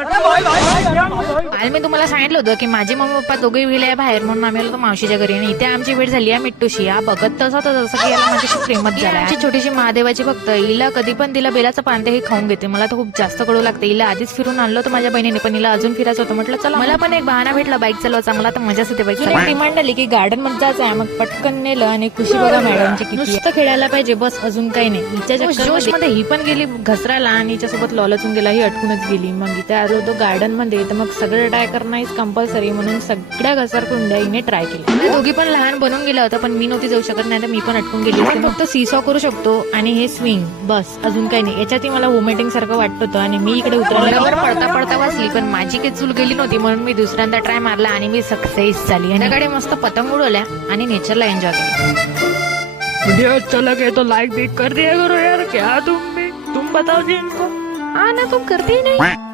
काल मी तुम्हाला सांगितलं होतं की माझी मम्मी पप्पा दोघे गेले बाहेर म्हणून आम्ही आलो मावशीच्या घरी आणि इथे आमची भेट झाली आहे मिट्टूशी. हा बघत तसा तर जसं की याला माझ्याशी प्रेमच झाला. आमची छोटीशी महादेवाची भक्त. हिला कधी पण तिला बेलाचं पान हे खाऊन घेते. मला तर खूप जास्त कडू लागते. हिला आधीच फिरून आणलं होतं माझ्या बहिणीने, पण हिला अजून फिरायचं होतं. म्हटलं चला मला पण एक बहाना भेटला बाईक चालवा चांगला, तर मजाच होते. बाईक डिमांड आली की गार्डन मध्ये जायचं आहे. मग पटकन नेलं आणि खुशी बघा मॅडमची किती नुसतं खेळायला पाहिजे बस, अजून काही नाही. हिच्या जोश मध्ये ही पण गेली घसरायला आणि हिच्यासोबत लॉलचून गेला. ही अटकूनच गेली. मग इथे आलो होतो गार्डन मध्ये, तर मग सगळं ट्राय करणं इज कंपल्सरी म्हणून सगळ्या घसरकुंड्या हिने ट्राय केल्या. दोघी पण लहान बनून गेला होता, पण मी नव्हती जाऊ शकत, नाही तर मी पण अटकून गेली. फक्त सीसॉ करू शकतो आणि हे स्विंग बस, अजून काही नाही. याच्यातही मला वोमिटिंग सारखं वाटत होतं आणि मी इकडे उतरला पडता पडता वाचली, पण माझी काही चूल गेली नव्हती म्हणून मी दुसऱ्यांदा ट्राय मारला आणि मी सक्सेस झाली. आणि गाडी मस्त पतंग उडवल्या आणि नेचरला एन्जॉय केला. वीडियो अच्छा लगे तो लाइक भी कर दिया करो यार. क्या तुम बताओ जी इनको. हाँ ना, तुम करते ही नहीं.